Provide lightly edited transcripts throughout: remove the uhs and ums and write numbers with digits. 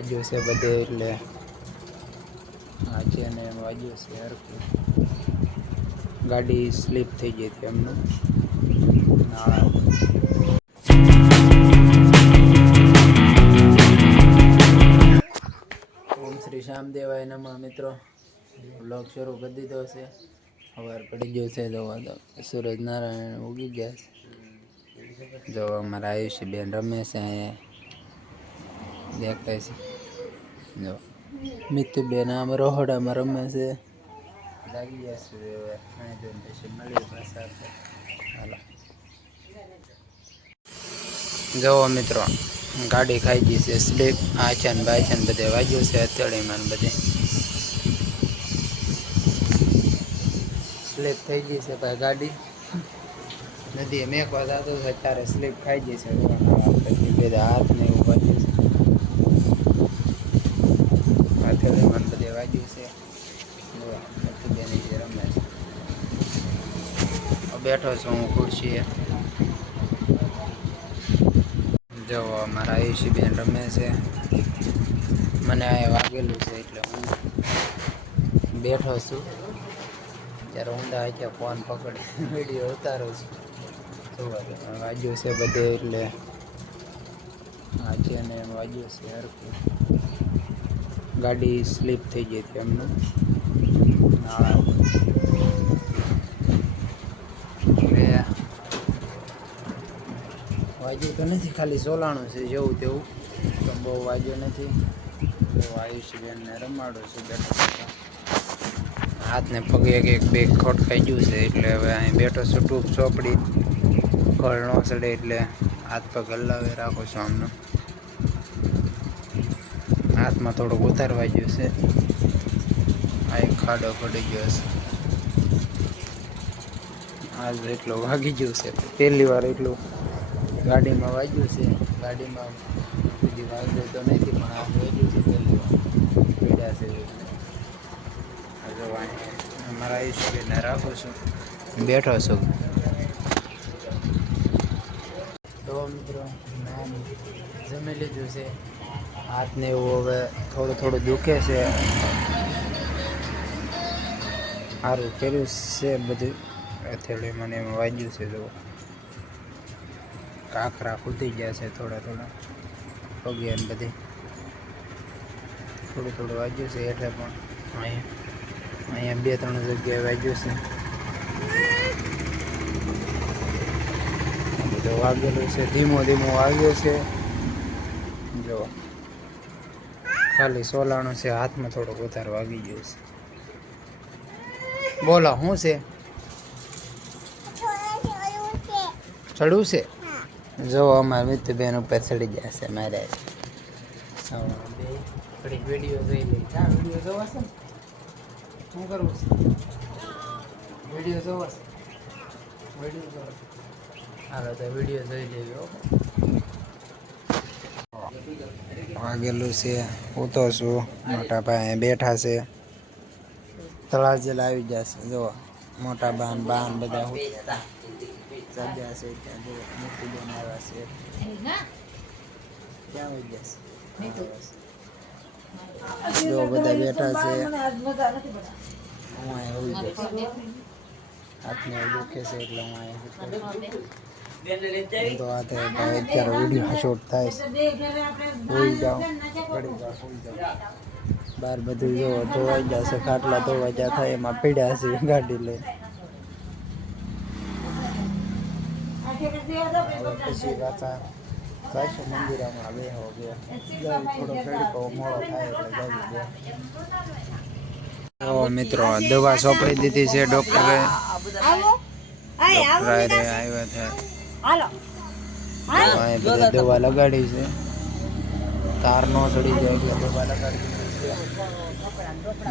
વાગ્યો છે બધે એટલે આજે ને વાગ્યો છે હરખું. ગાડી સ્લીપ થઈ ગઈ હતી એમનું ઓમ શ્રી શ્યામદેવાય નમઃ. મિત્રો વ્લોગ શરૂ કરી દીધો છે. સવાર પડી ગયો છે. સૂરજ નારાયણ ઉગી ગયા છે. જો અમારા આયુષ્યબેન રમે છે અહીંયા દેખાય છે. જો મિતુબેન આમ રોહડામાં રમે છે. લાગી ગયા છે હવે પછી મળીએ પાછા. હાલો જો મિત્રો ગાડી ખાઈ ગઈ છે સ્લીપ. આછન બાછન બધે વાગ્યું છે. હથેળીમાં બધે સ્લીપ થઈ ગઈ છે ભાઈ. ગાડી નદી મેકવા જતો છે ત્યારે સ્લીપ ખાઈ ગઈ છે. બધા હાથ ને એવું વાગ્યું છે. હથેળીમાં બધે વાગ્યું છે. રમે છે. બેઠો છું હું ખુરશીએ. જો મારા આયુષીબેન રમે છે. મને આ વાગેલું છે એટલે હું બેઠો છું. ત્યારે ઊંડા છે ફોન પકડી વિડીયો ઉતારું છું. વાગ્યું છે બધે એટલે આજે ને વાગ્યું છે હરખું. ગાડી સ્લીપ થઈ ગઈ હતી એમનું વાગ્યું તો નથી, ખાલી સોલાણું છે જેવું તેવું. તો બહુ વાગ્યો નથી. આયુષ્યબેનને રમાડું છું બેઠો. હાથને પગે એક બે ખોટ ખાઈ ગયું છે એટલે હવે અહીં બેઠો છું. ટૂંક ચોપડી ખળ ન ચડે એટલે હાથ પગ હલાવી રાખું છું. આમનો હાથમાં થોડુંક ઉતારવા ગયું છે. આ એક ખાડો પડી ગયો છે. આજ એટલું વાગી ગયું છે. પહેલી વાર એટલું ગાડીમાં વાગ્યું છે. ગાડીમાં બધી વાગ્યું તો નથી પણ આ વાગ્યું છે પહેલી વાર. પીડા છે મારા આયુષ્યબેનને રાખું છું. બેઠો છું. તો મિત્રો જમી લીધું છે. હાથને એવું હવે થોડું થોડું દુખે છે. સારું કર્યું છે બધું. હથેળીમાં એમાં વાગ્યું છે. જો કાંકરા ખૂટી ગયા છે થોડા થોડા પગે ને બધી થોડું થોડું વાગ્યું છે. એટલે પણ અહીંયા બે ત્રણ જગ્યાએ વાગ્યું છે. બધું વાગેલું છે. ધીમો ધીમો વાગ્યો છે. જો ખાલી સોલાણું છે. હાથમાં થોડુંક વધારે વાગી ગયું છે. બોલો શું છે? ચડવું છે? જો અમારા મિત્રબેન ઉપર ચડી ગયા છે. મારે વિડીયો જોઈ લઈ. વિડીયો જોવા છે ને શું કરવું છે? વિડીયો જોવા છે. વિડીયો જોવા હાલો તો વિડીયો જોઈ લેજો. વાગેલું છે. હું તો છું. મોટા ભાઈ બેઠા છે. તળાજેલા આવી જશે. જો મોટા બાન બધા જગ્યા છે. ત્યાં જો મિત્રબેન આવ્યા છે. ક્યાં આવી જશે? જો બધા બેઠા છે. હું અહીંયા હોઈ જઈશ. હાથને દુખે છે એટલે હું અહીંયા તો આ ભાઈ અત્યારે વિડીયો શૂટ થાય છે. હોઈ જાઓ ઘડી વાર હોઈ જાઓ. બહાર બધું જો ધોવાઈ જશે. ખાટલા ધોવાઈ ગયા થાય એમાં પીડ્યા છે ગાડી લઈને. પછી પાછા જાઈશું મંદિરમાં. બે થોડો ઘડીકો મોડો થાય એટલે જવું. મિત્રો દવા સોંપડી દીધી છે ડોક્ટરે. આવ્યા છે. બધા દવા લગાડી છે. તાર નો ચડી જાય એટલે દવા લગાડી છે.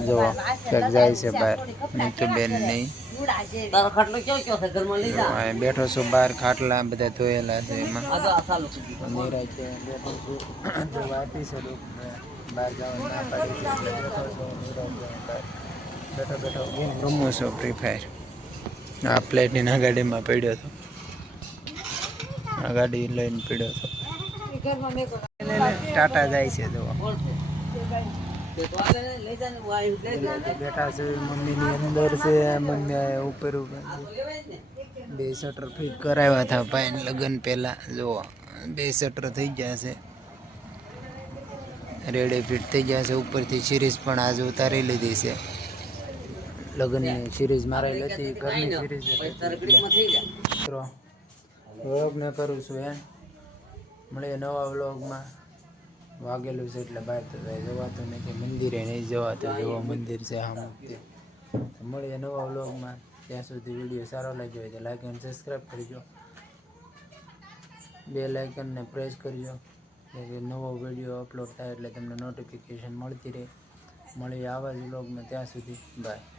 જો જાય છે બહાર મિતુબેન નહીં. બેઠો છું બહાર. ખાટલા બધા ધોયેલા છે. એમાં નીરા છે. બેઠો છું. દવા આપી છે ડોક્ટરે. બહાર જવાનું ના પાડી છે એટલે બેઠો છું. બેઠો બેઠો ગેમ રમું છું ફ્રી ફાયર. આ પ્લેટની ના ગાડીમાં પડ્યો હતો. આ ગાડી લઈને પડ્યો હતો. ટાટા જાય છે તો બેઠા છે મમ્મીની અંદર છે મમ્મી ઉપર બે શટર ફિટ કરાવ્યા હતા ભાઈ લગ્ન પહેલા જો બે શટર થઈ ગયા છે રેડે ફિટ થઈ ગયા છે ઉપરથી સિરીઝ પણ આજે ઉતારી લીધી છે લગ્નની સિરીઝ મારેલી હતી ઘરની સિરીઝ મિત્રો વ્લોગને કરું છું એમ મળીએ નવા વ્લોગમાં વાગેલું છે એટલે બહાર તો જવાતું નથી મંદિરે નહીં જવાતું જેવો મંદિર છે આ મુક્તિ મળીએ નવા વ્લોગમાં ત્યાં સુધી વિડીયો સારો લાગ્યો હોય તો લાઈક અને સબસ્ક્રાઈબ કરજો બે લાઇકનને પ્રેસ કરજો એટલે નવો વિડીયો અપલોડ થાય એટલે તમને નોટિફિકેશન મળતી રહે મળીએ આવા જ વ્લોગમાં ત્યાં સુધી બાય